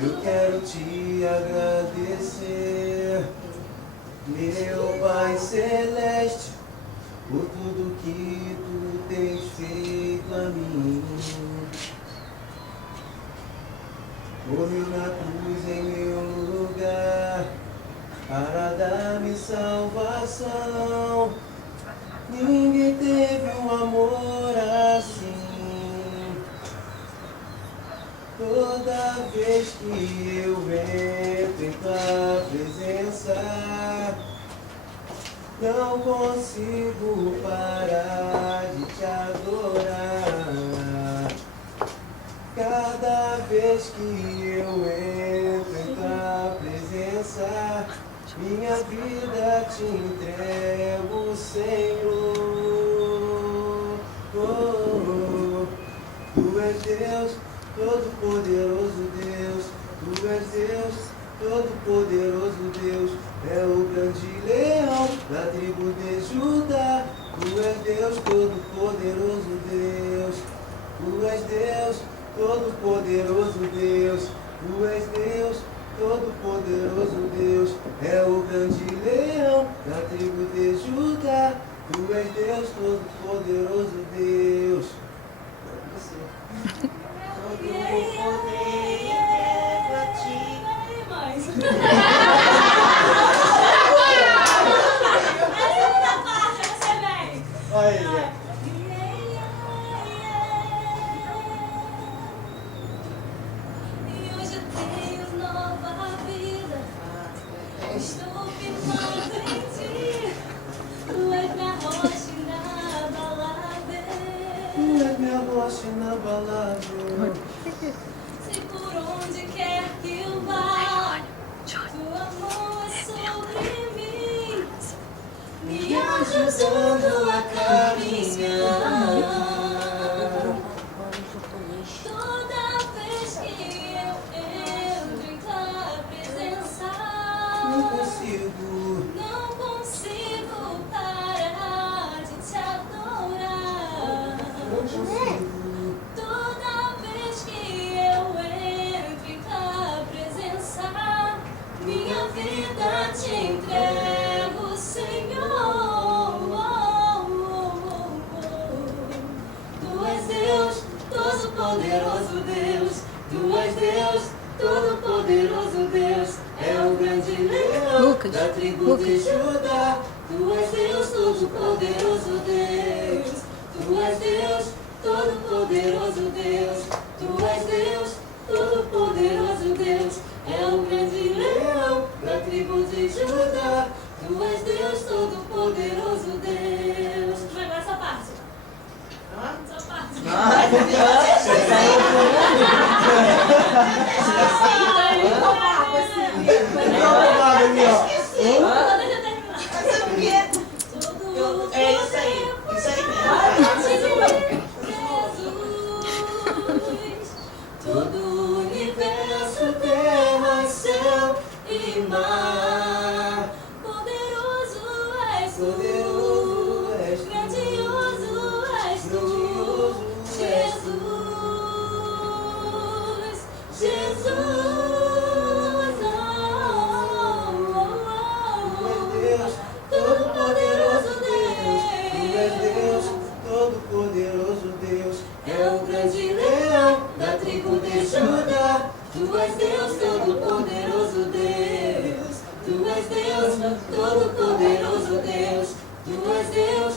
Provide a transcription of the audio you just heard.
Eu quero te agradecer, meu Pai Celeste, por tudo que tu tens feito a mim. Morreu na cruz em meu lugar para dar-me salvação. Ninguém teve um amor assim. Toda vez que eu entro em tua presença, não consigo parar de te adorar. Cada vez que eu entro em tua presença, minha vida te entrego, Senhor. Tu és Deus, Todo-Poderoso Deus. Tu és Deus, Todo-Poderoso Deus. É o grande leão da tribo de Judá. Tu és Deus, Todo-Poderoso Deus. Tu és Deus, Todo-Poderoso Deus. Tu és Deus, Todo-Poderoso Deus. É o grande leão da tribo de Judá. Tu és Deus, Todo-Poderoso Deus. Todo o poder eu entrego a ti. Estou firmado em ti. Tu és minha rocha inabalável. Tu és minha rocha inabalável. Se por onde quer que eu vá, tua mão é sobre mim, me ajudando a caminhar. Toda vez que eu entro em tua presença, Não consigo parar de te adorar. Não consigo. Toda vez que eu entro em tua presença, minha vida te entrego, Senhor. Tu és Deus, Todo-Poderoso Deus. Tu és Deus, Todo-Poderoso Deus. É o grande leão da tribo de Judá. Tu és Deus, Todo-Poderoso Deus. Tu és Deus, Todo-Poderoso Deus. Tu és Deus, Todo-Poderoso Deus. É o grande leão da tribo de Judá. Tu és Deus, Todo-Poderoso Deus. Vai agora essa parte. Essa parte. É isso aí. Isso aí Jesus, todo o universo, terra, céu e mar. Poderoso és tu, grandioso és tu, Jesus, Jesus. Todo-Poderoso Deus. Tu és Deus, Todo-Poderoso Deus. É o grande leão da tribo de Judá. Tu és Deus, Todo-Poderoso Deus. Tu és Deus, Todo-Poderoso Deus. Tu és Deus,